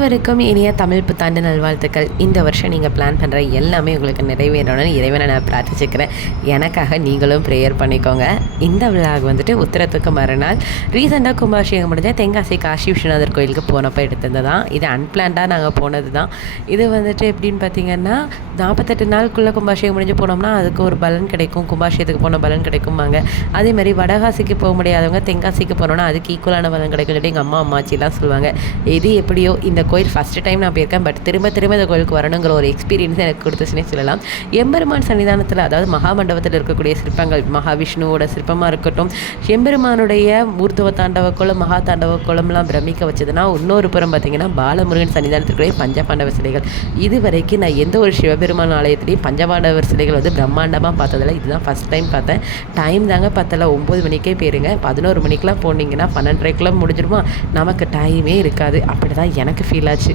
அனைவருக்கும் இனிய தமிழ் புத்தாண்டு நல்வாழ்த்துக்கள். இந்த வருஷம் நீங்கள் பிளான் பண்ணுற எல்லாமே உங்களுக்கு நிறைவேறணும்னு இறைவனை நான் பிரார்த்திச்சுக்கிறேன். எனக்காக நீங்களும் ப்ரேயர் பண்ணிக்கோங்க. இந்த விழாக் வந்துட்டு உத்திரத்துக்கு மறுநாள் ரீசெண்டாக கும்பாபிஷேகம் முடிஞ்ச தென்காசி காசி விஸ்வநாதர் கோயிலுக்கு போனப்போ எடுத்தது தான். இது அன்பிளான்டாக நாங்கள் போனது தான். இது வந்துட்டு எப்படின்னு பார்த்தீங்கன்னா 48 நாளுக்குள்ளே கும்பாபிஷேகம் முடிஞ்சு போனோம்னா அதுக்கு ஒரு பலன் கிடைக்கும், கும்பாபிஷேகத்துக்கு போன பலன் கிடைக்குமாங்க. அதேமாதிரி வடகாசிக்கு போக முடியாதவங்க தென்காசிக்கு போனோன்னா அதுக்கு ஈக்குவலான பலன் கிடைக்கும் சொல்லிட்டு எங்கள் அம்மாச்சிலாம் சொல்லுவாங்க. எது எப்படியோ இந்த கோயில் ஃபஸ்ட்டு டைம் நான் போயிருக்கேன். பட் திரும்ப இந்த கோயிலுக்கு வரணுங்கிற ஒரு எக்ஸ்பீரியன்ஸ் எனக்கு கொடுத்துச்சுன்னே சொல்லலாம். எம்பெருமான் சன்னிதானத்தில், அதாவது மகாமண்டபத்தில் இருக்கக்கூடிய சிற்பங்கள், மகாவிஷ்ணுவோட சிற்பமாக இருக்கட்டும், எம்பெருமானுடைய மூர்த்துவ தாண்டவ கோலம், மகா தாண்டவ கோலம்லாம் பிரமிக்க வச்சதுன்னா, இன்னொரு புறம் பார்த்திங்கன்னா பாலமுருகன் சன்னிதானத்திற்குரிய பஞ்சபாண்டவர் சிலைகள். இது வரைக்கும் நான் எந்த ஒரு சிவபெருமான் ஆலயத்துலேயும் பஞ்சபாண்டவர் சிலைகள் வந்து பிரம்மாண்டமாக பார்த்ததில்ல. இதுதான் ஃபஸ்ட் டைம் பார்த்தேன். டைம் தாங்க பத்தலை. 9 மணிக்கே போயிருங்க. 11 மணிக்கெலாம் போனீங்கன்னா 12:30க்குலாம் முடிஞ்சிருமா? நமக்கு டைமே இருக்காது. அப்படி தான் எனக்கு ஃபீல் ஆச்சு.